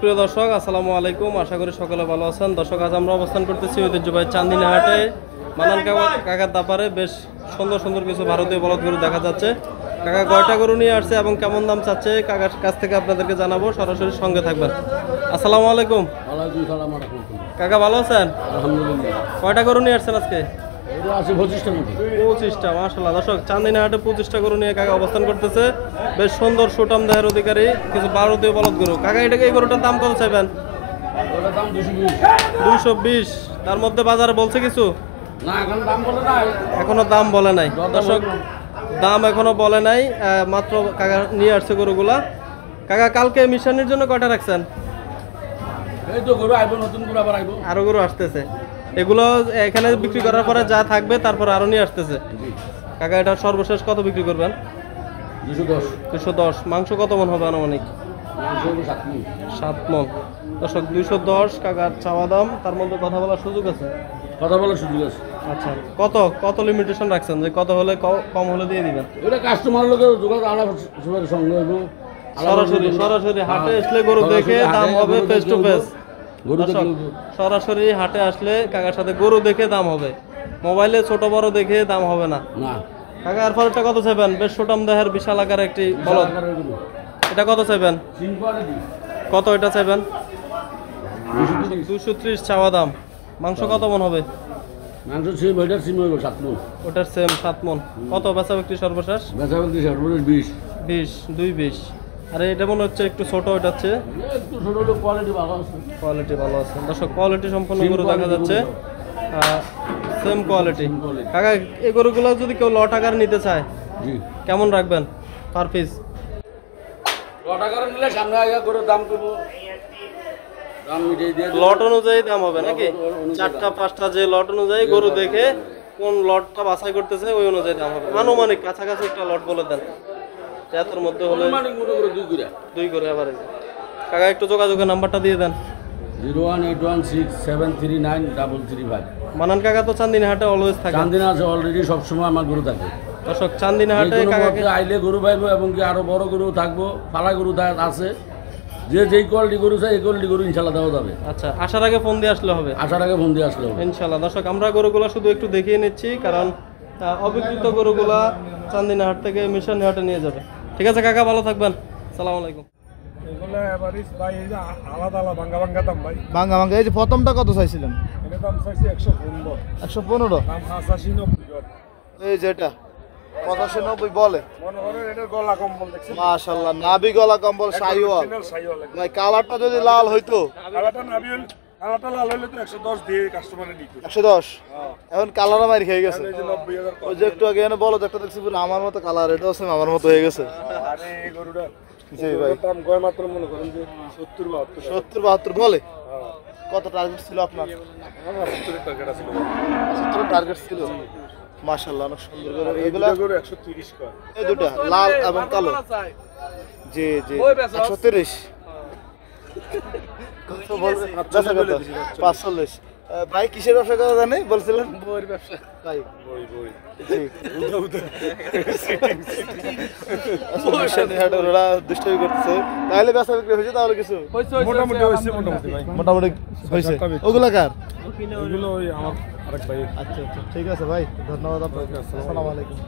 সুপ্রিয় দর্শক, আসসালামু আলাইকুম। আশা করি সকলে ভালো আছেন। দর্শক, আজ আমরা অবস্থান করতেছি ঐতিহ্যবাহী চান্দিনা হাটে। মানান কাকার দাপারে বেশ সুন্দর সুন্দর কিছু ভারতীয় বলদ গরু দেখা যাচ্ছে। কাকা কয়টা গরু নিয়ে আসছে এবং কেমন দাম চাচ্ছে কাকার কাছ থেকে আপনাদেরকে জানাবো। সরাসরি সঙ্গে থাকবেন। আসসালামু আলাইকুম। কাকা ভালো আছেন? আলহামদুলিল্লাহ। কয়টা গরু নিয়ে আসছেন আজকে? 25টা। মাশাআল্লাহ। দর্শক, চান্দিনা হাটে 25টা গরু নিয়ে কাকা অবস্থান করতেছে। বেশ সুন্দর সুটাম দেহের অধিকারী কিছু ভারতীয় বলদ গরু। কাকা, এটাকে এই গরুটার দাম কত চাইবেন? ওটার দাম 220। 220। তার মধ্যে বাজারে বলছে কিছু? না, এখন দাম বলে নাই। এখনো দাম বলে নাই। দর্শক, দাম এখনো বলে নাই। মাত্র কাকা নিয়ে আসছে গরুগুলা। কাকা, কালকে মিশনের জন্য কয়টা রাখছেন? এই তো গরু আইবো, নতুন গরু আবার আইবো। আরো গরু আসতেছে। এগুলো এখানে বিক্রি করার পরে যা থাকবে তারপর আরো নিয়ে আসতেছে। কাকা, এটা সর্বশেষ কত বিক্রি করবেন? 210। 210। মাংস কত মন হবে আনুমানিক? 7 মন। দর্শক, 210 কাকার চাওয়া দাম। তার মধ্যে কথা বলার সুযোগ আছে? কথা বলার সুযোগ আছে। আচ্ছা, কত লিমিটেশন রাখছেন যে কত হলে কম হলে দিয়ে দিবেন? এটা কাস্টমার লোকের যোগাযোগ আলাপ সঙ্গে হইব। সরাসরি হাটে আসলে গরু দেখে দাম হবে ফেস টু ফেস। গরু সরাসরি হাটে আসলে কাকার সাথে গরু দেখে দাম হবে। মোবাইলে ছোট বড় দেখে দাম হবে না। না। কাকা, এর পরেরটা কত চাইবেন? বেশ ছোটাম দেহের বিশাল আকার একটি বলদ। এটা কত চাইবেন? কত এটা চাইবেন? 230 চাওয়া দাম। মাংস কত মন হবে? মাংস সিম, ওইটার সিম হইব 7 মণ। ওটার সেম 7 মন। কত বেচা বিক্রি সর্বশেষ? বেচা বিক্রি সর্বশেষ 20। 220। আরে এটা মনে হচ্ছে একটু ছোট। এটা হচ্ছে একটু ছোট হলেও কোয়ালিটি ভালো আছে। কোয়ালিটি ভালো আছে। দর্শক, কোয়ালিটি সম্পন্ন গরু দেখা যাচ্ছে। Same quality. কাকা, এই গরুগুলো যদি কেউ লট আকার নিতে চায় জি, কেমন রাখবেন পার পিস? লট আকারে নিলে সামনে আগে গরুর দাম করব, দাম মিটিয়ে দিয়ে লট অনুযায়ী দাম হবে নাকি? 4টা 5টা যে লট অনুযায়ী গরু দেখে কোন লটটা বাছাই করতেছে ওই অনুযায়ী দাম হবে। আনুমানিক কাছাকাছি একটা লট বলে দেন। এর মধ্যে হলে মানে মনে করে 2 করে এভারেজ। কাকা, একটু যোগাযোগের নাম্বারটা দিয়ে দেন। 01816739335। মানান কাকা তো চান্দিনা হাটে অলওয়েজ থাকে। চান্দিনা আছে অলরেডি, সবসময় আমার গরু থাকে। দর্শক, চান্দিনা হাটে কাকাকে আইলে গরু পাইবো এবং কি আরো বড় গরু থাকবো, ফালা গরু আছে। যে যেই কোয়ালিটি গরু চাই এই কোয়ালিটি গরু ইনশাল্লাহ দেওয়া যাবে। আচ্ছা, আসার আগে ফোন দিয়ে আসলে হবে? আসার আগে ফোন দিয়ে আসলে হবে ইনশাল্লাহ। দর্শক, আমরা গরুগুলো শুধু একটু দেখিয়ে নিচ্ছি, কারণ অবিকৃত গরুগুলা চান্দিনা হাট থেকে মিশন হাটে নিয়ে যাবে। ঠিক আছে কাকা, ভালো থাকবেন। আসসালামু আলাইকুম। ভাঙ্গা ভাঙ্গা। এই যে প্রথমটা কত চাইছিলেন? 115। এই যেটা 85-90 বলে। মাশাআল্লাহ, নাভি গলা কম্বল শাহিওয়াল। ভাই, কালারটা যদি লাল হইতো। 110। এখন কালার মারি খেয়ে গেছে। ওই যে একটু আগে বলো একটা দেখছি পুরো আমার মতো কালার, এটা হচ্ছে আমার মতো হয়ে গেছে। জি ভাই, দাম 70-72 বলে। কত টার্গেট ছিল আপনার? 70 টার্গেট ছিল। মাশাআল্লাহ, অনেক সুন্দর করে। এগুলা 130 কয়। এই দুটো লাল এবং কালো। জি জি, 130। কত বলবে? 45। ভাই, কিসের ব্যবসা করা জানে বলছিলেন? বইয়ের ব্যবসা। তাই বই জি, ওরা দুষ্টামি করতেছে। তাহলে ব্যবসা বিক্রি হয়েছে? তাহলে কিছু মোটামুটি হয়েছে। ওগুলা কার? ওগুলো ওই আমার আরেক ভাই। আচ্ছা, ঠিক আছে ভাই, ধন্যবাদ আপনাকে। আসসালামু আলাইকুম।